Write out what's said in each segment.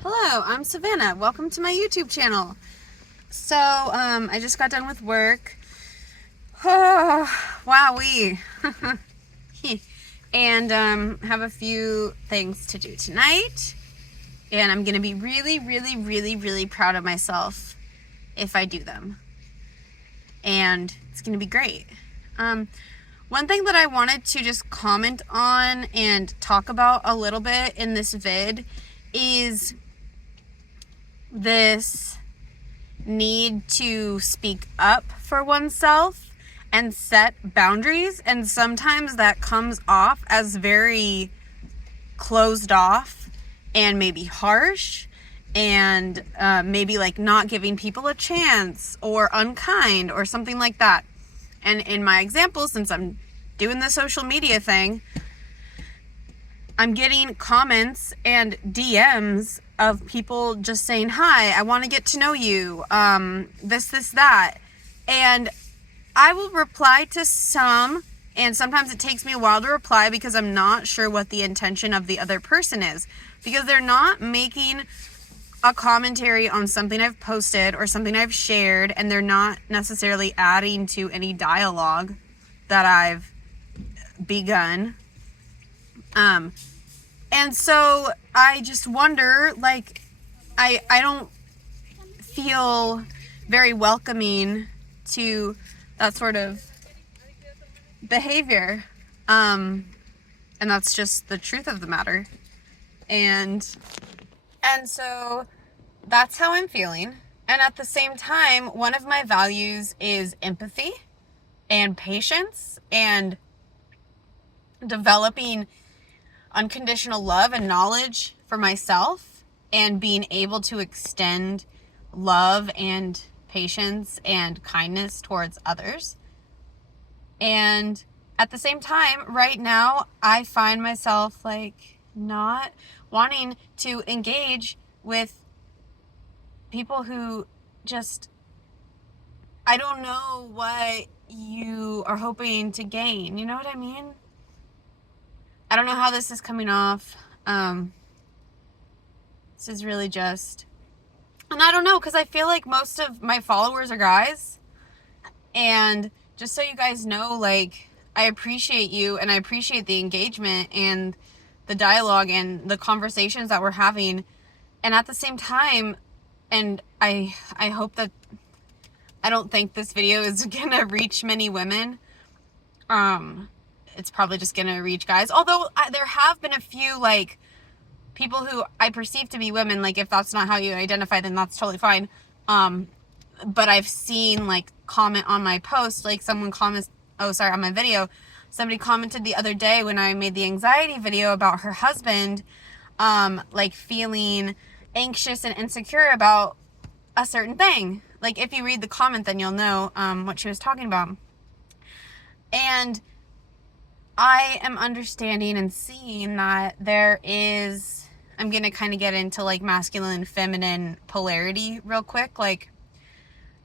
Hello, I'm Savannah. Welcome to my YouTube channel. So, I just got done with work. Oh, wowee. And, have a few things to do tonight. And I'm going to be really proud of myself if I do them. And it's going to be great. One thing that I wanted to just comment on and talk about a little bit in this vid is this need to speak up for oneself and set boundaries, and sometimes that comes off as very closed off and maybe harsh and maybe like not giving people a chance or unkind or something like that. And in my example, since I'm doing the social media thing, I'm getting comments and DMs of people just saying, hi, I want to get to know you, this, that. And I will reply to some, and sometimes it takes me a while to reply because I'm not sure what the intention of the other person is. Because they're not making a commentary on something I've posted or something I've shared, and they're not necessarily adding to any dialogue that I've begun. And so I just wonder, like, I don't feel very welcoming to that sort of behavior. And that's just the truth of the matter. And so that's how I'm feeling. And at the same time, one of my values is empathy and patience and developing unconditional love and knowledge for myself and being able to extend love and patience and kindness towards others. And at the same time, right now, I find myself like not wanting to engage with people who just, I don't know what you are hoping to gain. You know what I mean? I don't know how this is coming off. This is really just, and I don't know, because I feel like most of my followers are guys. And just so you guys know, like, I appreciate you and I appreciate the engagement and the dialogue and the conversations that we're having. And at the same time, and I hope that, I don't think this video is gonna reach many women. It's probably just gonna reach guys. Although there have been a few, like, people who I perceive to be women. Like, if that's not how you identify, then that's totally fine. But I've seen, like, comment on my post, like, someone comments, on my video, somebody commented the other day when I made the anxiety video about her husband, like, feeling anxious and insecure about a certain thing. Like, if you read the comment, then you'll know, what she was talking about. And I am understanding and seeing that there is, I'm going to kind of get into like masculine and feminine polarity real quick. Like,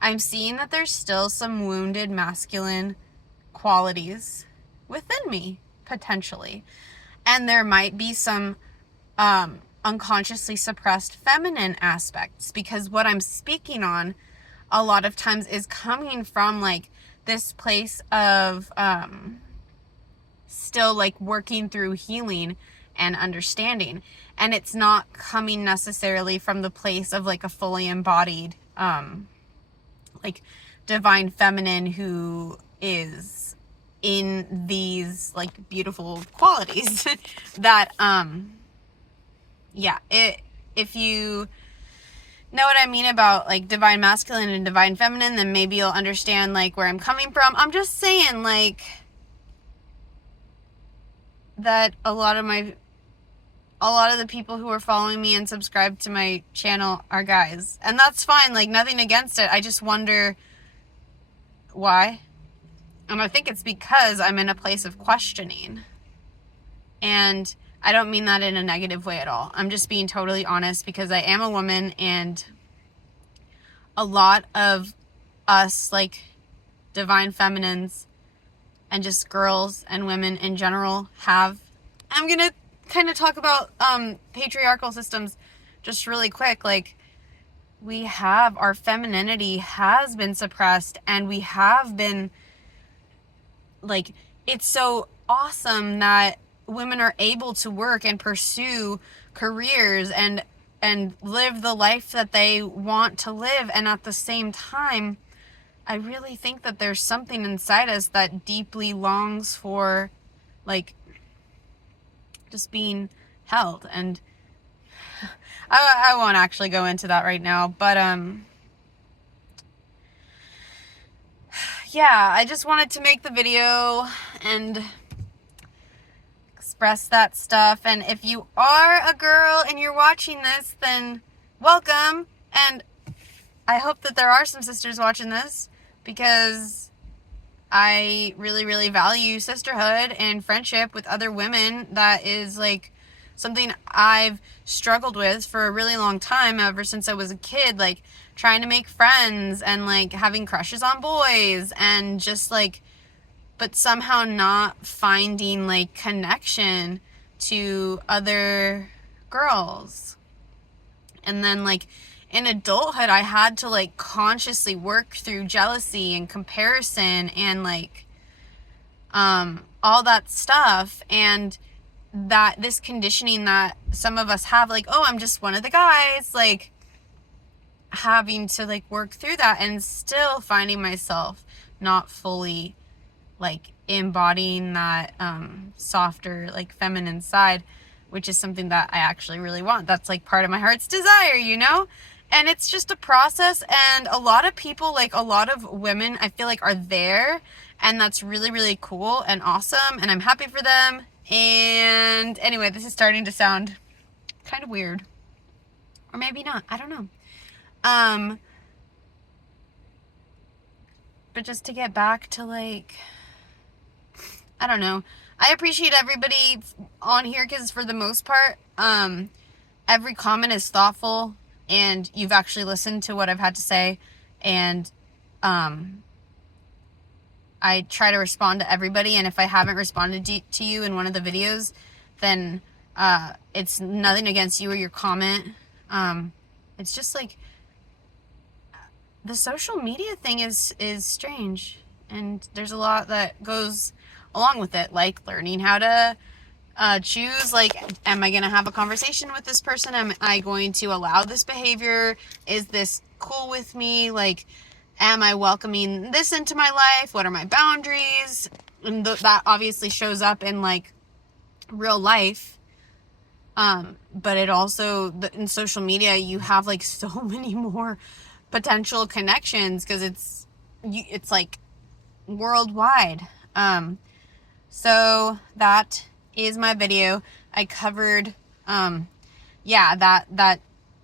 I'm seeing that there's still some wounded masculine qualities within me, potentially. And there might be some unconsciously suppressed feminine aspects, because what I'm speaking on a lot of times is coming from like this place of still like working through healing and understanding, and it's not coming necessarily from the place of like a fully embodied like divine feminine who is in these like beautiful qualities that if you know what I mean about like divine masculine and divine feminine, then maybe you'll understand like where I'm coming from. I'm just saying, like, that a lot of the people who are following me and subscribe to my channel are guys. And that's fine, like, nothing against it. I just wonder why. And I think it's because I'm in a place of questioning. And I don't mean that in a negative way at all. I'm just being totally honest, because I am a woman, and a lot of us, like, divine feminines and just girls and women in general have, I'm going to kind of talk about patriarchal systems just really quick, like, our femininity has been suppressed, and we have been, like, it's so awesome that women are able to work and pursue careers and live the life that they want to live. And at the same time, I really think that there's something inside us that deeply longs for, like, just being held. And I won't actually go into that right now, but yeah, I just wanted to make the video and express that stuff. And if you are a girl and you're watching this, then welcome. And I hope that there are some sisters watching this, because I really, really value sisterhood and friendship with other women. That is, like, something I've struggled with for a really long time, ever since I was a kid, like, trying to make friends and, like, having crushes on boys and just, like, but somehow not finding, like, connection to other girls. And then, like, in adulthood, I had to, like, consciously work through jealousy and comparison and, like, all that stuff. And that this conditioning that some of us have, like, oh, I'm just one of the guys, like, having to, like, work through that and still finding myself not fully, like, embodying that softer, like, feminine side, which is something that I actually really want. That's, like, part of my heart's desire, you know? And it's just a process, and a lot of people, like, a lot of women, I feel like, are there, and that's really, really cool and awesome, and I'm happy for them. And anyway, this is starting to sound kind of weird, or maybe not, I don't know. But just to get back to, like, I don't know, I appreciate everybody on here, because for the most part, every comment is thoughtful, and you've actually listened to what I've had to say, and I try to respond to everybody, and if I haven't responded to you in one of the videos, then it's nothing against you or your comment. It's just, like, the social media thing is strange, and there's a lot that goes along with it, like learning how to choose, like, am I going to have a conversation with this person? Am I going to allow this behavior? Is this cool with me? Like, am I welcoming this into my life? What are my boundaries? And that obviously shows up in, like, real life. But it also, in social media, you have, like, so many more potential connections, because it's like worldwide. So that is my video. I covered,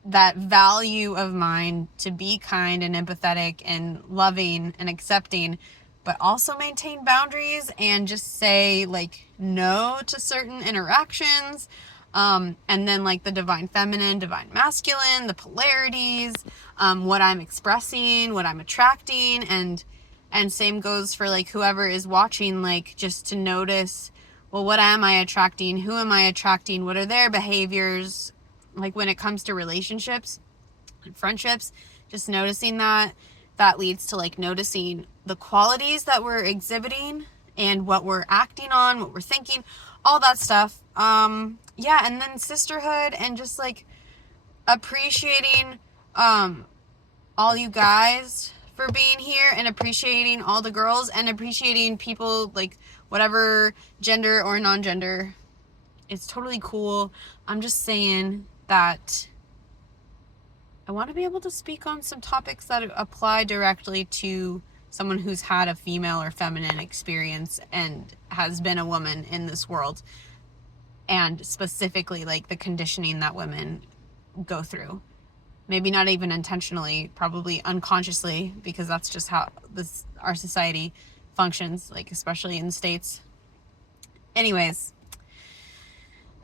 that value of mine to be kind and empathetic and loving and accepting, but also maintain boundaries and just say, like, no to certain interactions. And then, like, the divine feminine, divine masculine, the polarities, what I'm expressing, what I'm attracting, and same goes for, like, whoever is watching, like, just to notice, well, what am I attracting? Who am I attracting? What are their behaviors? Like, when it comes to relationships and friendships, just noticing that leads to, like, noticing the qualities that we're exhibiting and what we're acting on, what we're thinking, all that stuff. Yeah, and then sisterhood and just, like, appreciating all you guys for being here, and appreciating all the girls, and appreciating people, like, whatever gender or non-gender. It's totally cool. I'm just saying that I want to be able to speak on some topics that apply directly to someone who's had a female or feminine experience and has been a woman in this world, and specifically, like, the conditioning that women go through. Maybe not even intentionally, probably unconsciously, because that's just how our society functions, like, especially in the States. Anyways,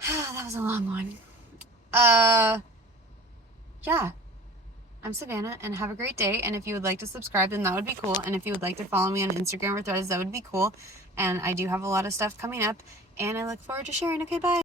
that was a long one. Yeah, I'm Savannah, and have a great day. And if you would like to subscribe, then that would be cool. And if you would like to follow me on Instagram or Threads, that would be cool. And I do have a lot of stuff coming up, and I look forward to sharing. Okay, bye.